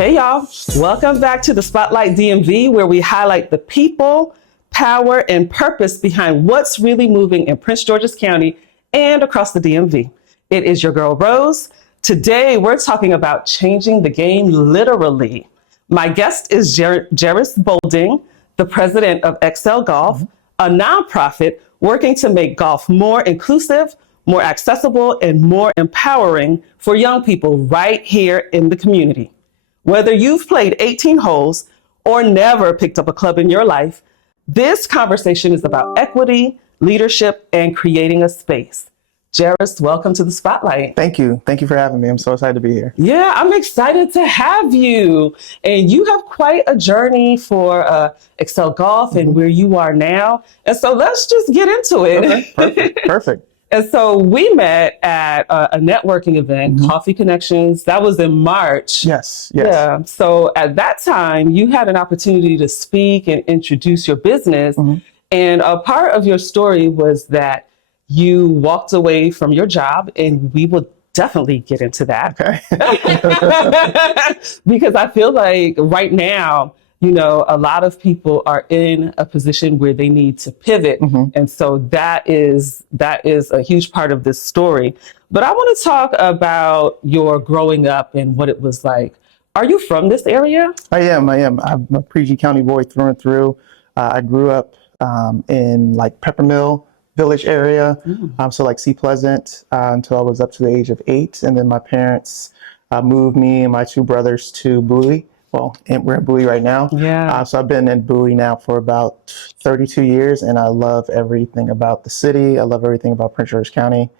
Hey y'all, welcome back to the Spotlight DMV, where we highlight the people, power, and purpose behind what's really moving in Prince George's County and across the DMV. It is your girl Rose. Today we're talking about changing the game literally. My guest is Jeris Bowlding, the president of Excel Golf, a nonprofit working to make golf more inclusive, more accessible, and more empowering for young people right here in the community. Whether you've played 18 holes or never picked up a club in your life, this conversation is about equity, leadership, and creating a space. Jeris, welcome to the Spotlight. Thank you. Thank you for having me. I'm so excited to be here. Yeah, I'm excited to have you. And you have quite a journey for Excel Golf and where you are now. And so let's just get into it. Okay, perfect. And so we met at a networking event, Coffee Connections. That was in March. Yes. Yeah. So at that time, you had an opportunity to speak and introduce your business. And a part of your story was that you walked away from your job, and we will definitely get into that. Okay. Because I feel like right now, you know, a lot of people are in a position where they need to pivot. And so that is a huge part of this story. But I want to talk about your growing up and what it was like. Are you from this area? I am. I'm a PG County boy through and through. I grew up in like Peppermill Village area. So like Seat Pleasant until I was up to the age of 8. And then my parents moved me and my 2 brothers to Bowie. Well, and we're in Bowie right now. Yeah. So I've been in Bowie now for about 32 years, and I love everything about the city. I love everything about Prince George's County.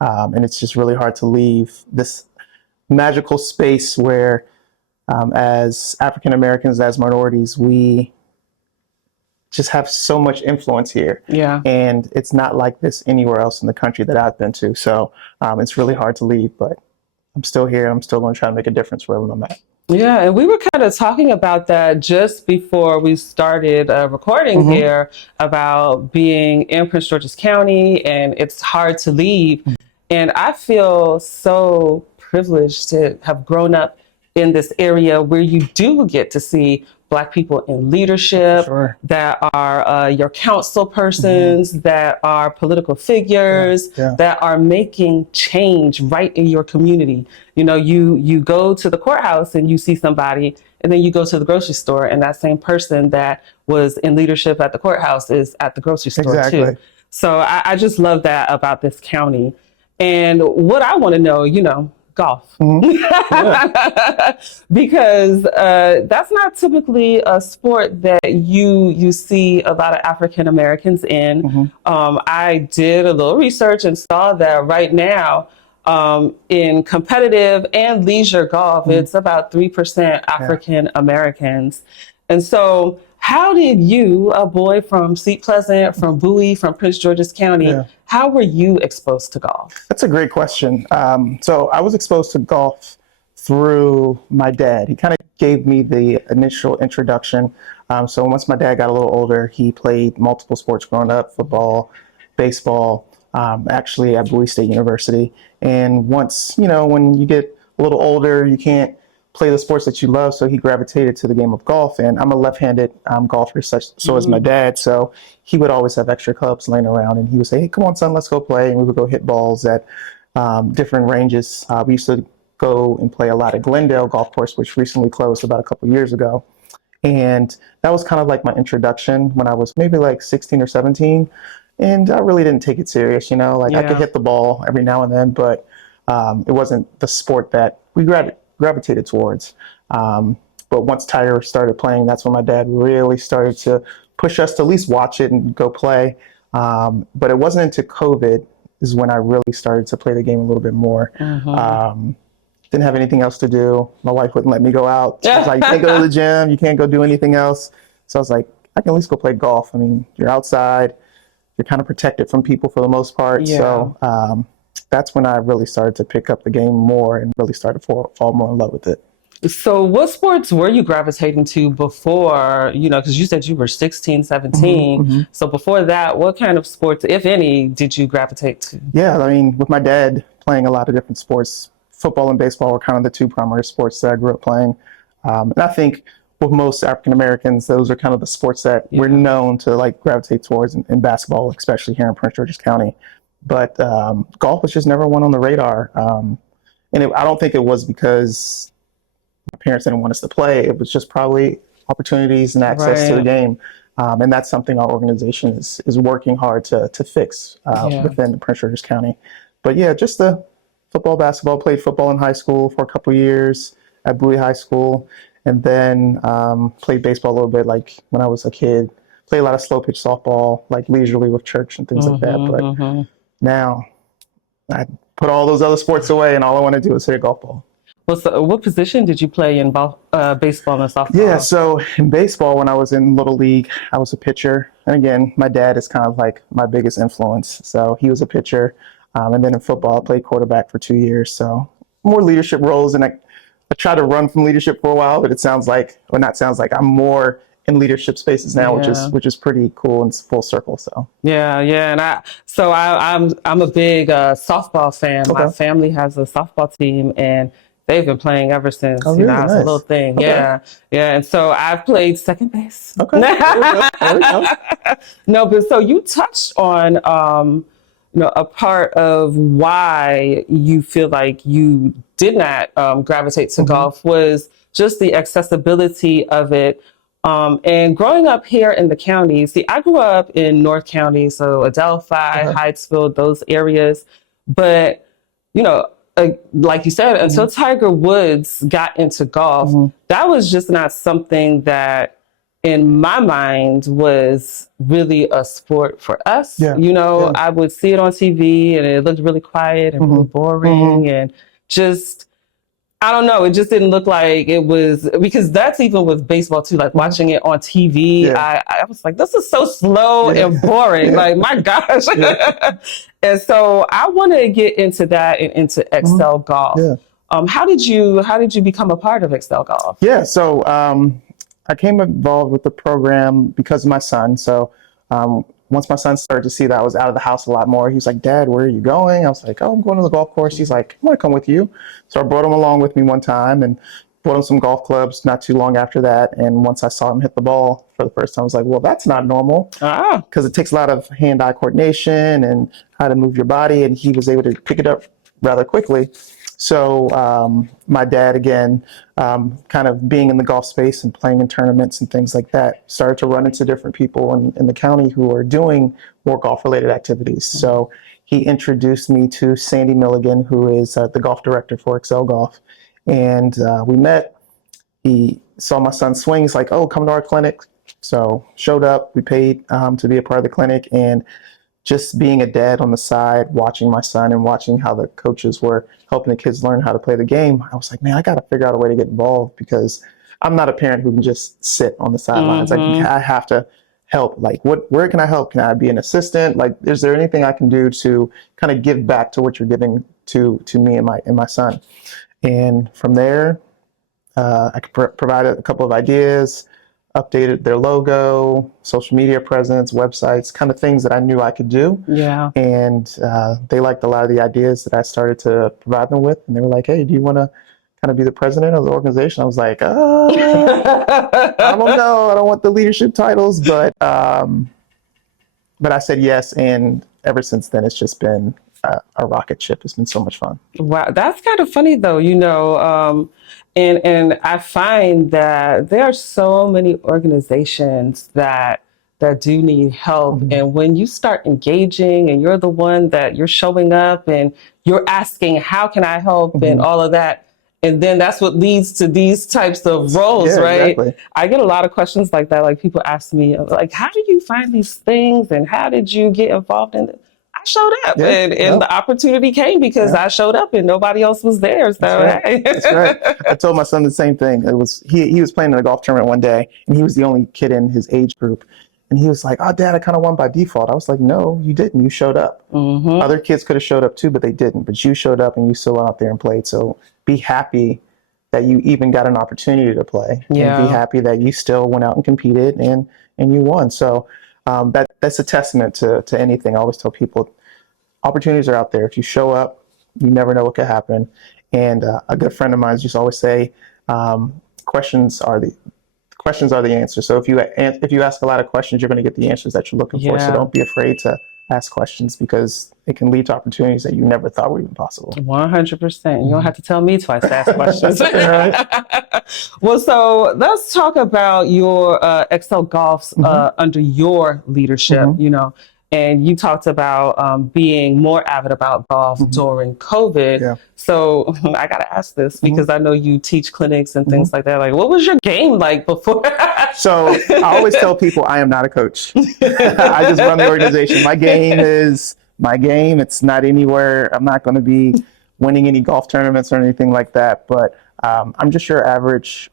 And it's just really hard to leave this magical space where, as African Americans, as minorities, we just have so much influence here. Yeah. And it's not like this anywhere else in the country that I've been to. So it's really hard to leave, but I'm still here. I'm still going to try to make a difference wherever I'm at. Yeah, and we were kind of talking about that just before we started recording here about being in Prince George's County, and it's hard to leave. And I feel so privileged to have grown up in this area where you do get to see Black people in leadership, that are your council persons, that are political figures, that are making change right in your community. You know, you go to the courthouse and you see somebody, and then you go to the grocery store, and that same person that was in leadership at the courthouse is at the grocery store too. So I just love that about this county. And what I want to know, you know, golf. Because that's not typically a sport that you see a lot of African Americans in. I did a little research and saw that right now in competitive and leisure golf, it's about 3% African Americans. And so how did you, a boy from Seat Pleasant, from Bowie, from Prince George's County, how were you exposed to golf? That's a great question. So I was exposed to golf through my dad. He kind of gave me the initial introduction. So once my dad got a little older, he played multiple sports growing up, football, baseball, actually at Bowie State University. And once, you know, when you get a little older, you can't play the sports that you love, so he gravitated to the game of golf. And I'm a left-handed golfer, so is my dad. So he would always have extra clubs laying around, and he would say, "Hey, come on, son, let's go play." And we would go hit balls at different ranges. We used to go and play a lot at Glendale Golf Course, which recently closed about a couple years ago. And that was kind of like my introduction when I was maybe like 16 or 17. And I really didn't take it serious, you know, like I could hit the ball every now and then, but it wasn't the sport that we gravitated towards. But once Tiger started playing, that's when my dad really started to push us to at least watch it and go play. But it wasn't until COVID is when I really started to play the game a little bit more. Didn't have anything else to do. My wife wouldn't let me go out. She was like, "You can't go to the gym. You can't go do anything else." So I was like, I can at least go play golf. I mean, you're outside. You're kind of protected from people for the most part. So that's when I really started to pick up the game more and really started to fall more in love with it. So what sports were you gravitating to before, you know, because you said you were 16, 17. So before that, what kind of sports, if any, did you gravitate to? Yeah, I mean, with my dad playing a lot of different sports, football and baseball were kind of the 2 primary sports that I grew up playing. And I think with most African Americans, those are kind of the sports that we're known to like gravitate towards in basketball, especially here in Prince George's County. But golf was just never one on the radar. I don't think it was because my parents didn't want us to play. It was just probably opportunities and access to the game. And that's something our organization is working hard to fix within Prince George's County. But yeah, just the football, basketball, played football in high school for a couple of years at Bowie High School. And then played baseball a little bit, like when I was a kid. Played a lot of slow pitch softball, like leisurely with church and things like that. But now I put all those other sports away, and all I want to do is hit a golf ball. What position did you play in baseball and softball? Yeah, so in baseball, when I was in Little League, I was a pitcher. And again, my dad is kind of like my biggest influence. So he was a pitcher. And then in football, I played quarterback for 2 years. So more leadership roles, and I tried to run from leadership for a while, but I'm more in leadership spaces now, which is pretty cool and full circle. So and I'm a big softball fan. Okay. My family has a softball team, and they've been playing ever since I was a little thing. Okay. Yeah, and so I've played second base. Okay, there we go. No, but so you touched on a part of why you feel like you did not gravitate to golf was just the accessibility of it. And growing up here in the county, see, I grew up in North County, so Adelphi, Hyattsville, those areas. But, like you said, until Tiger Woods got into golf, that was just not something that in my mind was really a sport for us. I would see it on TV and it looked really quiet and really boring and just, I don't know. It just didn't look like it was, because that's even with baseball too, like watching it on TV. I was like, this is so slow and boring. Like, my gosh. And so I want to get into that and into Excel Golf. How did you become a part of Excel Golf? Yeah. So, I came involved with the program because of my son. So once my son started to see that I was out of the house a lot more, he was like, Dad, where are you going? I was like, oh, I'm going to the golf course. He's like, I want to come with you. So I brought him along with me one time and bought him some golf clubs not too long after that. And once I saw him hit the ball for the first time, I was like, well, that's not normal. Because it takes a lot of hand-eye coordination and how to move your body. And he was able to pick it up rather quickly. So my dad, again, kind of being in the golf space and playing in tournaments and things like that, started to run into different people in the county who are doing more golf-related activities. So he introduced me to Sandy Milligan, who is the golf director for Excel Golf. And we met. He saw my son swing. He's like, oh, come to our clinic. So showed up. We paid to be a part of the clinic. And just being a dad on the side, watching my son and watching how the coaches were helping the kids learn how to play the game, I was like, man, I got to figure out a way to get involved, because I'm not a parent who can just sit on the sidelines. Like, I have to help. Like, where can I help? Can I be an assistant? Like, is there anything I can do to kind of give back to what you're giving to me and my son? And from there, I provided a couple of ideas, updated their logo, social media presence, websites, kind of things that I knew I could do. Yeah. And they liked a lot of the ideas that I started to provide them with. And they were like, hey, do you want to kind of be the president of the organization? I was like, I don't know. I don't want the leadership titles, but I said yes. And ever since then, it's just been a rocket ship. It's been so much fun. Wow. That's kind of funny though, and I find that there are so many organizations that do need help. And when you start engaging and you're the one that you're showing up and you're asking, how can I help and all of that, and then that's what leads to these types of roles, right? Exactly. I get a lot of questions like that. Like, people ask me, like, how do you find these things and how did you get involved in it? I showed up and the opportunity came because I showed up and nobody else was there. So that's right. That's right. I told my son the same thing. It was he was playing in a golf tournament one day and he was the only kid in his age group. And he was like, oh, Dad, I kind of won by default. I was like, no, you didn't. You showed up. Other kids could have showed up too, but they didn't. But you showed up and you still went out there and played. So be happy that you even got an opportunity to play. Yeah. And be happy that you still went out and competed and you won. So that's a testament to anything. I always tell people, opportunities are out there. If you show up, you never know what could happen. And a good friend of mine used to always say, questions are the answer. So if you ask a lot of questions, you're going to get the answers that you're looking for. So Yeah. don't be afraid to ask questions because it can lead to opportunities that you never thought were even possible. 100%. You don't have to tell me twice to ask questions. Right. Well, so let's talk about your Excel Golf's under your leadership, and you talked about being more avid about golf during COVID. Yeah. So I got to ask this because I know you teach clinics and things like that. Like, what was your game like before? So I always tell people I am not a coach. I just run the organization. My game is my game. It's not anywhere. I'm not going to be winning any golf tournaments or anything like that. But I'm just your average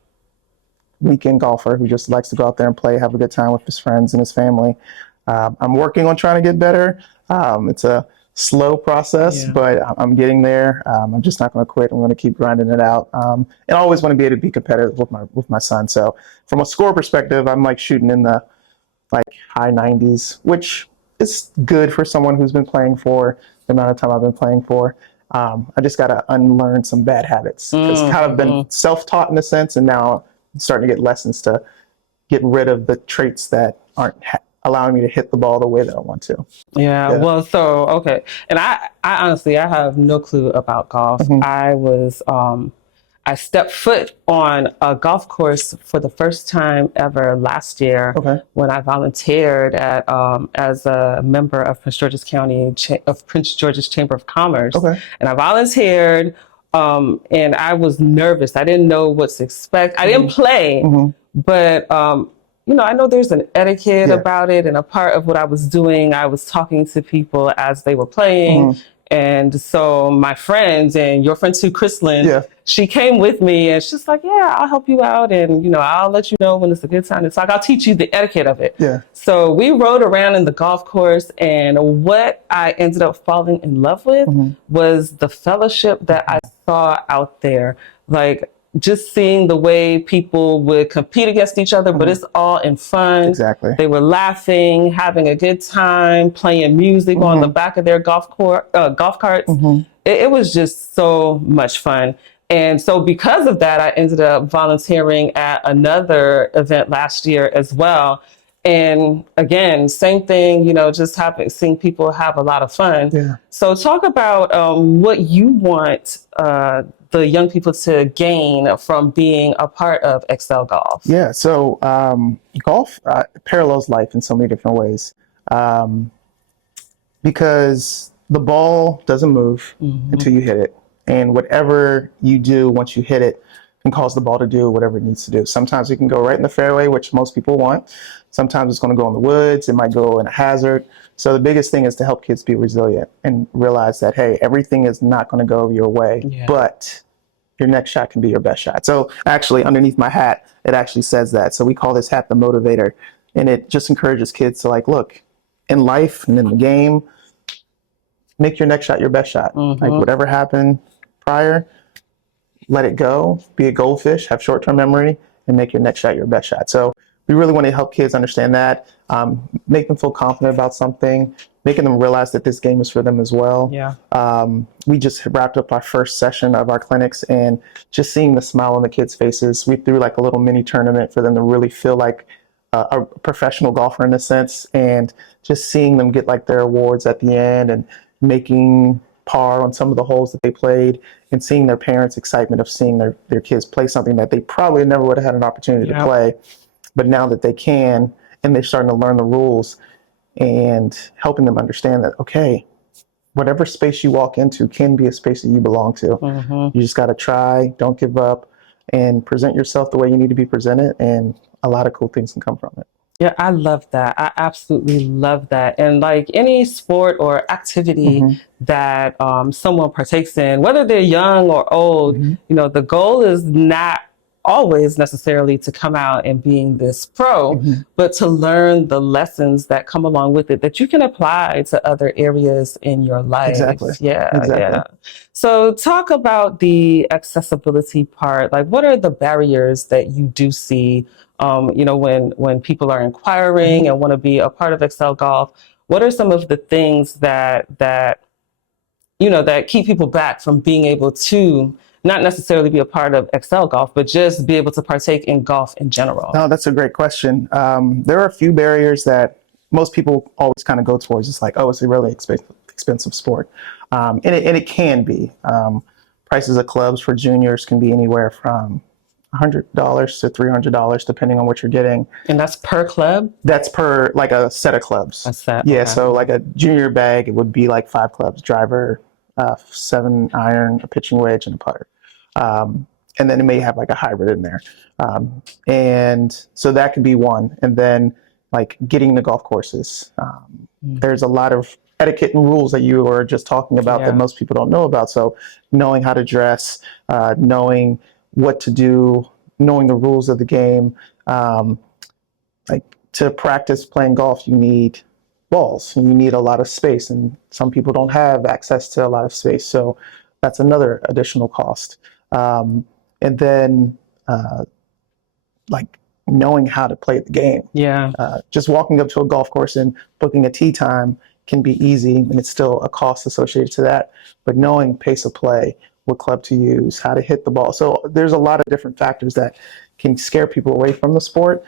weekend golfer who just likes to go out there and play, have a good time with his friends and his family. I'm working on trying to get better. It's a slow process, but I'm getting there. I'm just not going to quit. I'm going to keep grinding it out. And I always want to be able to be competitive with my son. So from a score perspective, I'm like shooting in the high 90s, which is good for someone who's been playing for the amount of time I've been playing for. I just got to unlearn some bad habits. It's kind of been self-taught in a sense, and now I'm starting to get lessons to get rid of the traits that aren't allowing me to hit the ball the way that I want to. Yeah. Well, so, okay. And I honestly, I have no clue about golf. I stepped foot on a golf course for the first time ever last year when I volunteered at as a member of Prince George's County of Prince George's Chamber of Commerce, and I volunteered. And I was nervous. I didn't know what to expect. I didn't play, but I know there's an etiquette about it, and a part of what I was doing, I was talking to people as they were playing. And so my friends and your friend too, Chrislyn, she came with me and she's like, yeah, I'll help you out. And, I'll let you know when it's a good time to talk. I'll teach you the etiquette of it. So we rode around in the golf course, and what I ended up falling in love with was the fellowship that I saw out there. Like, just seeing the way people would compete against each other, but it's all in fun. Exactly. They were laughing, having a good time, playing music on the back of their golf carts. It was just so much fun. And so because of that, I ended up volunteering at another event last year as well. And again, same thing, just seeing people have a lot of fun. So talk about what you want the young people to gain from being a part of Excel Golf. Yeah, so golf parallels life in so many different ways because the ball doesn't move until you hit it. And whatever you do once you hit it can cause the ball to do whatever it needs to do. Sometimes it can go right in the fairway, which most people want. Sometimes it's going to go in the woods. It might go in a hazard. So the biggest thing is to help kids be resilient and realize that, hey, everything is not going to go your way, but your next shot can be your best shot. So actually underneath my hat, it actually says that. So we call this hat the motivator. And it just encourages kids to look, in life and in the game, make your next shot your best shot. Like whatever happened prior, let it go, be a goldfish, have short-term memory, and make your next shot your best shot. So we really want to help kids understand that, make them feel confident about something, making them realize that this game is for them as well. We just wrapped up our first session of our clinics, and just seeing the smile on the kids' faces, we threw a little mini tournament for them to really feel like a professional golfer in a sense, and just seeing them get their awards at the end and making par on some of the holes that they played, and seeing their parents' excitement of seeing their kids play something that they probably never would have had an opportunity to play. But now that they can, and they're starting to learn the rules, and helping them understand that, okay, whatever space you walk into can be a space that you belong to. You just got to try, don't give up, and present yourself the way you need to be presented, and a lot of cool things can come from it. Yeah, I love that. I absolutely love that. And like any sport or activity that someone partakes in, whether they're young or old, the goal is not always necessarily to come out and being this pro, but to learn the lessons that come along with it that you can apply to other areas in your life. Exactly. Yeah. So talk about the accessibility part. Like, what are the barriers that you do see, when people are inquiring and want to be a part of Excel Golf? What are some of the things that keep people back from being able to not necessarily be a part of Excel Golf, but just be able to partake in golf in general? No, that's a great question. There are a few barriers that most people always kind of go towards. It's like, oh, it's a really expensive sport. And it can be. Prices of clubs for juniors can be anywhere from $100 to $300, depending on what you're getting. And that's per club? That's per like a set of clubs. A set, yeah. okay. So like a junior bag, it would be like 5 clubs: driver, 7-iron, a pitching wedge, and a putter. And then it may have like a hybrid in there. And so that could be one. And then like getting the golf courses. There's a lot of etiquette and rules that you were just talking about that most people don't know about. So knowing how to dress, knowing what to do, knowing the rules of the game. Like to practice playing golf, you need balls and you need a lot of space. And some people don't have access to a lot of space. So that's another additional cost. And then like knowing how to play the game. Yeah. Just walking up to a golf course and booking a tee time can be easy, and it's still a cost associated to that. But knowing pace of play, what club to use, how to hit the ball. So there's a lot of different factors that can scare people away from the sport.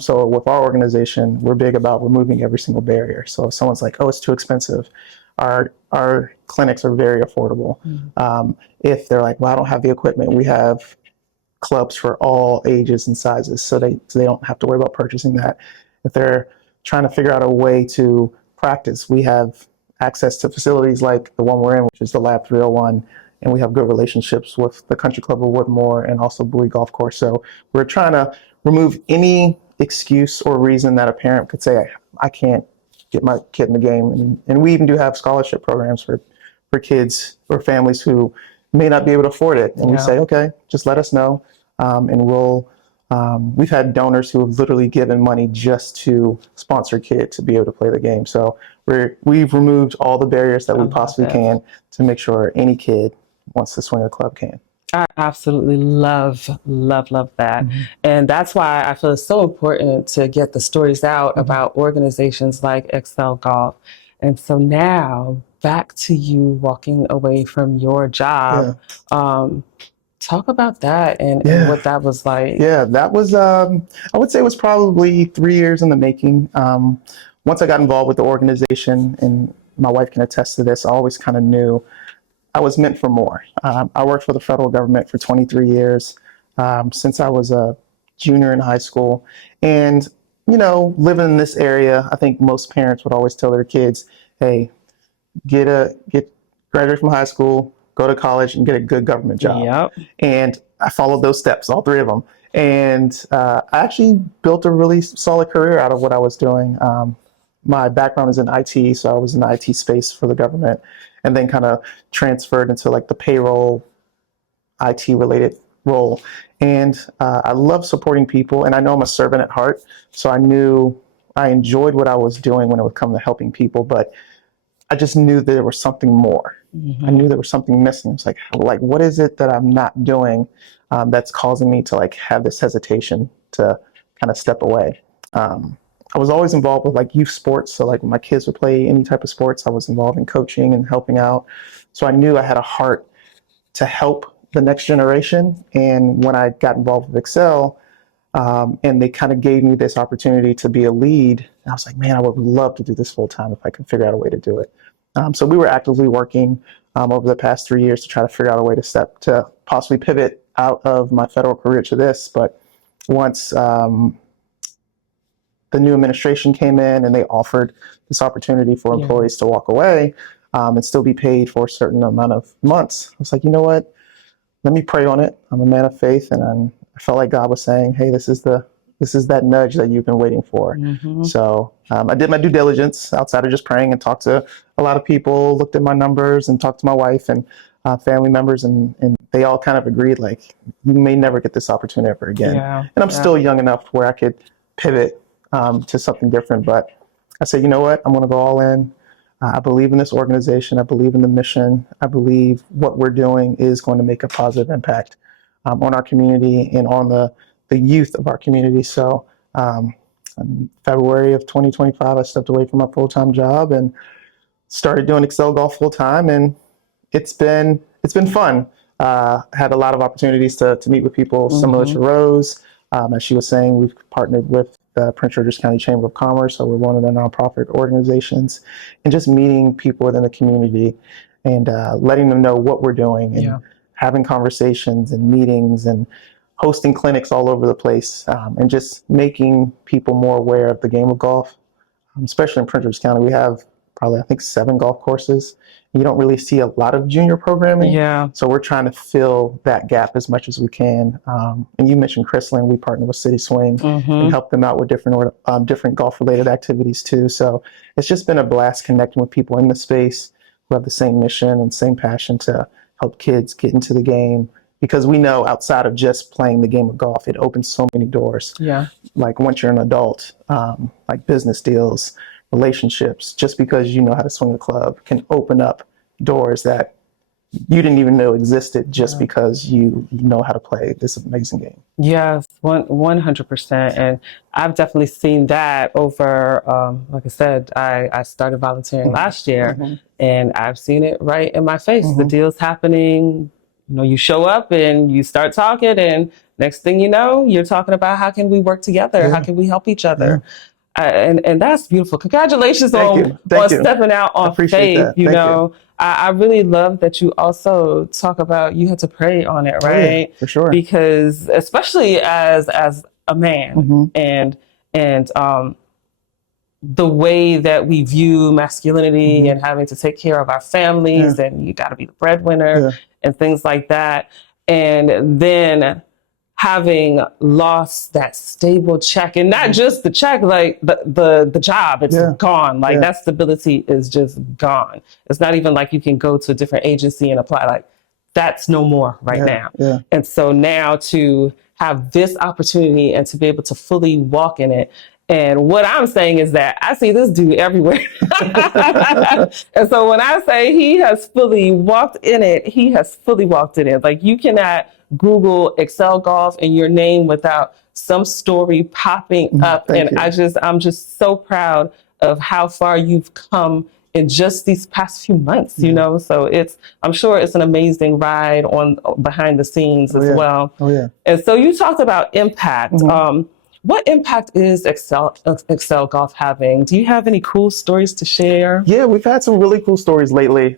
So with our organization, we're big about removing every single barrier. So if someone's like, oh, it's too expensive, our clinics are very affordable. If they're like, well, I don't have the equipment, we have clubs for all ages and sizes, so they don't have to worry about purchasing that. If they're trying to figure out a way to practice, we have access to facilities like the one we're in, which is the Lab 301, and we have good relationships with the Country Club of Woodmore and also Bowie Golf Course. So we're trying to remove any excuse or reason that a parent could say, I can't get my kid in the game. And we even do have scholarship programs for kids or families who may not be able to afford it. And we say, okay, just let us know. And we've had donors who have literally given money just to sponsor kids to be able to play the game. So we've removed all the barriers that we possibly can to make sure any kid wants to swing a club can. I absolutely love that. And that's why I feel it's so important to get the stories out about organizations like Excel Golf. And so now back to you walking away from your job. Talk about that and what that was like. Yeah, that was, I would say it was probably 3 years in the making. Once I got involved with the organization, and my wife can attest to this, I always kind of knew I was meant for more. I worked for the federal government for 23 years, since I was a junior in high school. And, you know, living in this area, I think most parents would always tell their kids, hey, graduate from high school, go to college and get a good government job. And I followed those steps, all 3 of them. And I actually built a really solid career out of what I was doing. My background is in IT, so I was in the IT space for the government, and then kind of transferred into like the payroll IT related role. And I love supporting people, and I know I'm a servant at heart. So I knew I enjoyed what I was doing when it would come to helping people, but I just knew there was something more. I knew there was something missing. It's like, what is it that I'm not doing that's causing me to like have this hesitation to kind of step away? I was always involved with like youth sports. So like when my kids would play any type of sports, I was involved in coaching and helping out. So I knew I had a heart to help the next generation. And when I got involved with Excel, and they kind of gave me this opportunity to be a lead, I was like, man, I would love to do this full time if I could figure out a way to do it. So we were actively working over the past 3 years to try to figure out a way to possibly pivot out of my federal career to this. But once the new administration came in and they offered this opportunity for employees to walk away and still be paid for a certain amount of months, I was like, you know what? Let me pray on it. I'm a man of faith, and I felt like God was saying, hey, this is that nudge that you've been waiting for. So I did my due diligence outside of just praying and talked to a lot of people, looked at my numbers and talked to my wife and family members, and they all kind of agreed, like, you may never get this opportunity ever again. And I'm still young enough where I could pivot to something different. But I said, you know what? I'm going to go all in. I believe in this organization. I believe in the mission. I believe what we're doing is going to make a positive impact on our community and on the youth of our community. So in February of 2025, I stepped away from my full-time job and started doing Excel Golf full-time, and it's been fun. had a lot of opportunities to meet with people similar to Rose. As she was saying, we've partnered with the Prince George's County Chamber of Commerce, so we're one of the nonprofit organizations, and just meeting people within the community and letting them know what we're doing and having conversations and meetings and hosting clinics all over the place, and just making people more aware of the game of golf, especially in Prince George's County. We have probably, I think, 7 golf courses. You don't really see a lot of junior programming. So we're trying to fill that gap as much as we can. And you mentioned Chrisland. We partner with City Swing and help them out with different golf-related activities too. So it's just been a blast connecting with people in the space who have the same mission and same passion to help kids get into the game. Because we know outside of just playing the game of golf, it opens so many doors. Like once you're an adult, like business deals, relationships, just because you know how to swing a club can open up doors that you didn't even know existed just because you know how to play this amazing game. Yes, 100%. And I've definitely seen that over, like I said, I started volunteering last year and I've seen it right in my face. The deal's happening, you know, you show up and you start talking and next thing you know, you're talking about how can we work together? How can we help each other? And that's beautiful. Congratulations on stepping out on faith. You know, I really love that you also talk about you had to pray on it, right? For sure. Because especially as a man and the way that we view masculinity and having to take care of our families and you got to be the breadwinner and things like that. And then having lost that stable check, and not just the check, like the job, it's gone. Like that stability is just gone. It's not even like you can go to a different agency and apply. Like that's no more right now. And so now to have this opportunity and to be able to fully walk in it. And what I'm saying is that I see this dude everywhere. And so when I say he has fully walked in it, he has fully walked in it. Like you cannot Google Excel Golf and your name without some story popping up. And I'm just so proud of how far you've come in just these past few months, you know? So I'm sure it's an amazing ride on behind the scenes as well. And so you talked about impact. What impact is Excel Golf having? Do you have any cool stories to share? Yeah, we've had some really cool stories lately.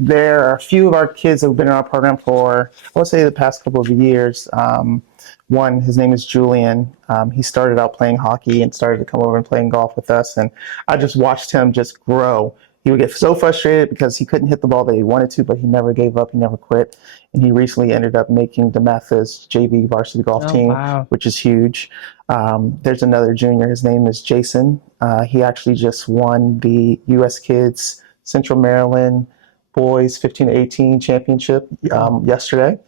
There are a few of our kids who have been in our program for, I would say, the past couple of years. One, his name is Julian. He started out playing hockey and started to come over and playing golf with us. And I just watched him just grow. He would get so frustrated because he couldn't hit the ball that he wanted to, but he never gave up. He never quit. And he recently ended up making DeMatha's JV varsity golf team, which is huge. There's another junior. His name is Jason. He actually just won the U.S. Kids Central Maryland Boys 15 to 18 championship yesterday.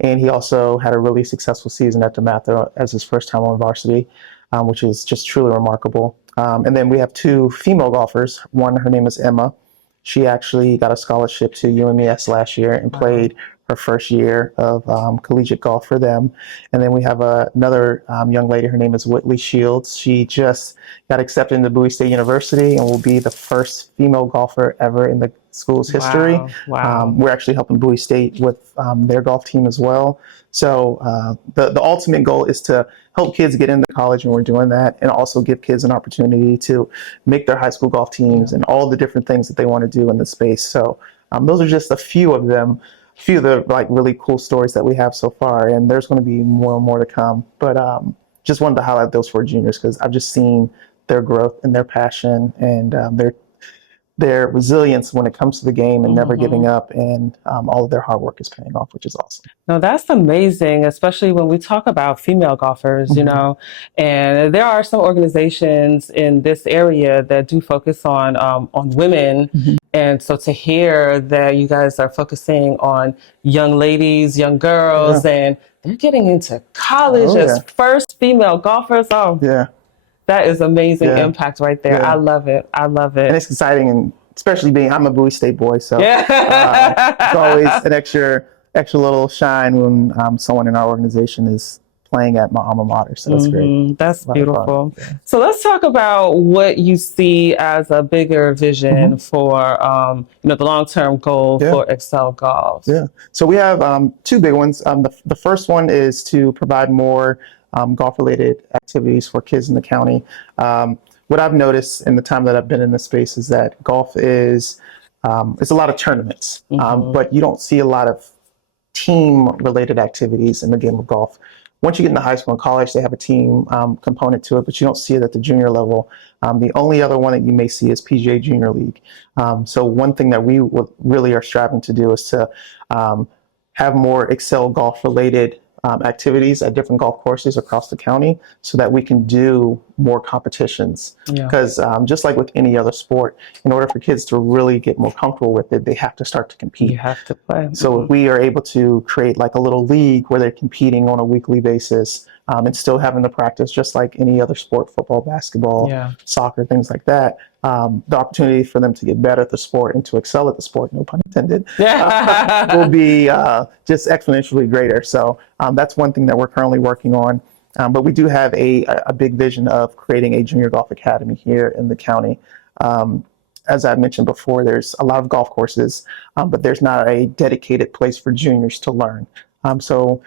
And he also had a really successful season at DeMatha as his first time on varsity, which is just truly remarkable. And then we have 2 female golfers. One, her name is Emma. She actually got a scholarship to UMES last year and played her first year of collegiate golf for them. And then we have another young lady. Her name is Whitley Shields. She just got accepted into Bowie State University and will be the first female golfer ever in the school's history. We're actually helping Bowie State with their golf team as well. So the ultimate goal is to help kids get into college, and we're doing that, and also give kids an opportunity to make their high school golf teams and all the different things that they want to do in the space. So those are just a few of them, a few of the like really cool stories that we have so far, and there's going to be more and more to come. But just wanted to highlight those 4 juniors because I've just seen their growth and their passion and their resilience when it comes to the game and never giving up, and all of their hard work is paying off, which is awesome. No, that's amazing, especially when we talk about female golfers, you know, and there are some organizations in this area that do focus on women. And so to hear that you guys are focusing on young ladies, young girls, and they're getting into college as first female golfers. That is amazing impact right there. I love it. I love it. And it's exciting, and especially I'm a Bowie State boy, so it's always an extra little shine when someone in our organization is playing at my alma mater. So it's great. That's A lot of fun. beautiful. Yeah. So let's talk about what you see as a bigger vision for, the long-term goal Yeah. for Excel Golf. Yeah. So we have two big ones. The first one is to provide more golf-related activities for kids in the county. What I've noticed in the time that I've been in this space is that golf is it's a lot of tournaments, but you don't see a lot of team-related activities in the game of golf. Once you get into high school and college, they have a team component to it, but you don't see it at the junior level. The only other one that you may see is PGA Junior League. So one thing that we really are striving to do is to have more Excel golf related activities at different golf courses across the county so that we can do more competitions. Because just like with any other sport, in order for kids to really get more comfortable with it, they have to start to compete. You have to play. So if we are able to create like a little league where they're competing on a weekly basis and still having to practice just like any other sport, football, basketball, soccer, things like that, the opportunity for them to get better at the sport and to excel at the sport, no pun intended, will be just exponentially greater. So that's one thing that we're currently working on. But we do have a big vision of creating a junior golf academy here in the county. As I mentioned before, there's a lot of golf courses, but there's not a dedicated place for juniors to learn. So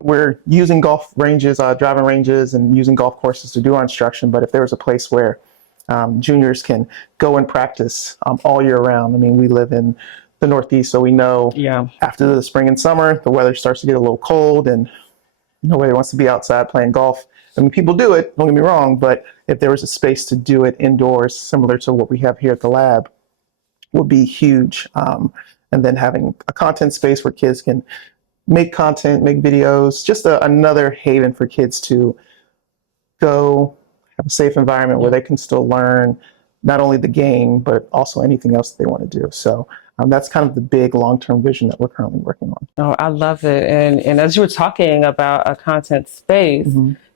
we're using golf ranges, driving ranges, and using golf courses to do our instruction. But if there was a place where juniors can go and practice all year round. I mean, we live in the Northeast, so we know after the spring and summer, the weather starts to get a little cold and nobody wants to be outside playing golf. I mean, people do it, don't get me wrong, but if there was a space to do it indoors, similar to what we have here at the lab, would be huge. And then having a content space where kids can make content, make videos, just another haven for kids to go have a safe environment where they can still learn not only the game, but also anything else they want to do. So that's kind of the big long-term vision that we're currently working on. Oh, I love it. And as you were talking about a content space,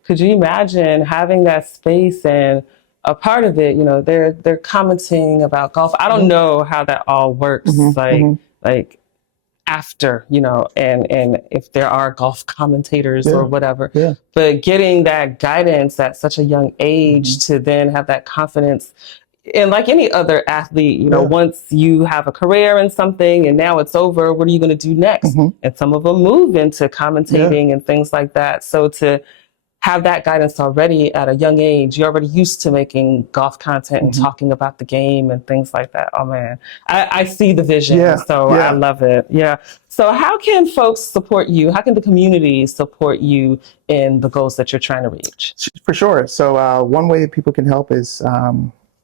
could you imagine having that space and a part of it, they're commenting about golf. I don't know how that all works, like after, and if there are golf commentators or whatever, but getting that guidance at such a young age to then have that confidence. And like any other athlete, once you have a career in something and now it's over, what are you going to do next? And some of them move into commentating and things like that. So to have that guidance already at a young age, you're already used to making golf content and talking about the game and things like that. Oh man, I see the vision. I love it. So how can folks support you? How can the community support you in the goals that you're trying to reach? For sure. So one way that people can help is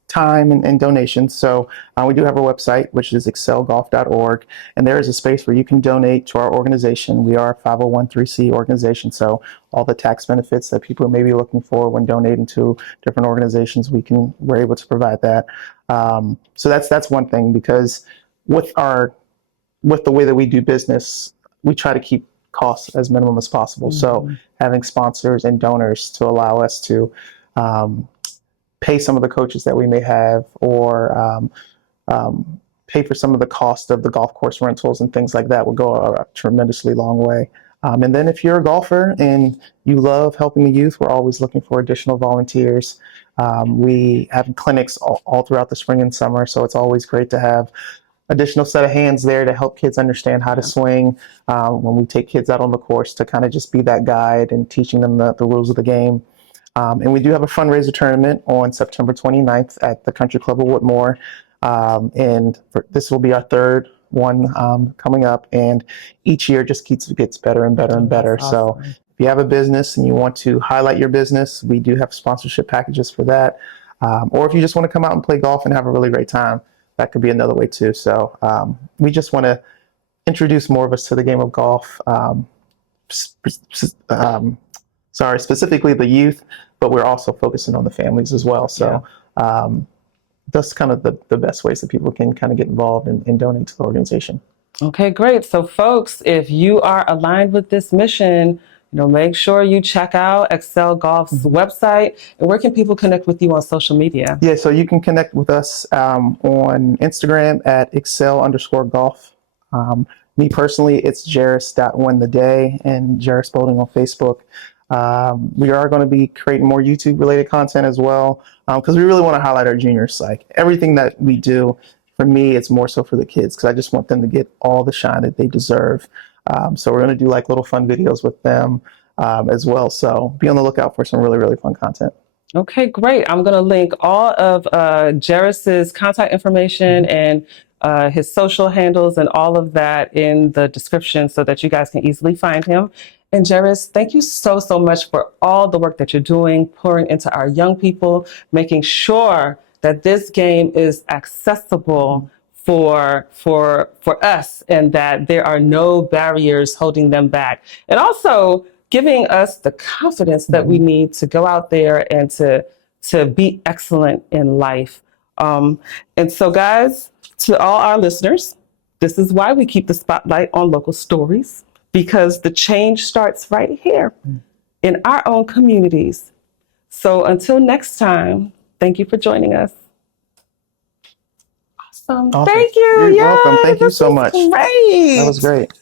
time and donations. So we do have a website, which is excelgolf.org, and there is a space where you can donate to our organization. We are a 501(c) organization, so all the tax benefits that people may be looking for when donating to different organizations, we're able to provide that. So that's one thing, because with the way that we do business, we try to keep costs as minimum as possible. So having sponsors and donors to allow us to pay some of the coaches that we may have, or pay for some of the cost of the golf course rentals and things like that will go a tremendously long way. And then if you're a golfer and you love helping the youth, we're always looking for additional volunteers. We have clinics all throughout the spring and summer, so it's always great to have additional set of hands there to help kids understand how to swing. When we take kids out on the course, to kind of just be that guide and teaching them the rules of the game. And we do have a fundraiser tournament on September 29th at the Country Club of Whitmore. And this will be our third one coming up. And each year just gets better and better and better. Awesome. So if you have a business and you want to highlight your business, we do have sponsorship packages for that. Or if you just want to come out and play golf and have a really great time, that could be another way too. So we just want to introduce more of us to the game of golf. Specifically the youth, but we're also focusing on the families as well. So that's kind of the best ways that people can kind of get involved and donate to the organization. Okay, great. So folks, if you are aligned with this mission, make sure you check out Excel Golf's website. And where can people connect with you on social media? Yeah, so you can connect with us on Instagram at excel_golf. Me personally, it's Jeris.wintheday and Jeris Bowlding on Facebook. We are going to be creating more YouTube related content as well, because we really want to highlight our juniors. Like everything that we do, for me, it's more so for the kids because I just want them to get all the shine that they deserve. So we're going to do like little fun videos with them as well. So be on the lookout for some really, really fun content. Okay, great. I'm going to link all of Jeris's contact information and his social handles and all of that in the description so that you guys can easily find him. And Jeris, thank you so, so much for all the work that you're doing, pouring into our young people, making sure that this game is accessible for us and that there are no barriers holding them back. And also giving us the confidence that we need to go out there and to be excellent in life. And so guys, to all our listeners, this is why we keep the spotlight on local stories, because the change starts right here in our own communities. So until next time, thank you for joining us. Awesome. Thank you. You're welcome. Thank you so much. Great. That was great.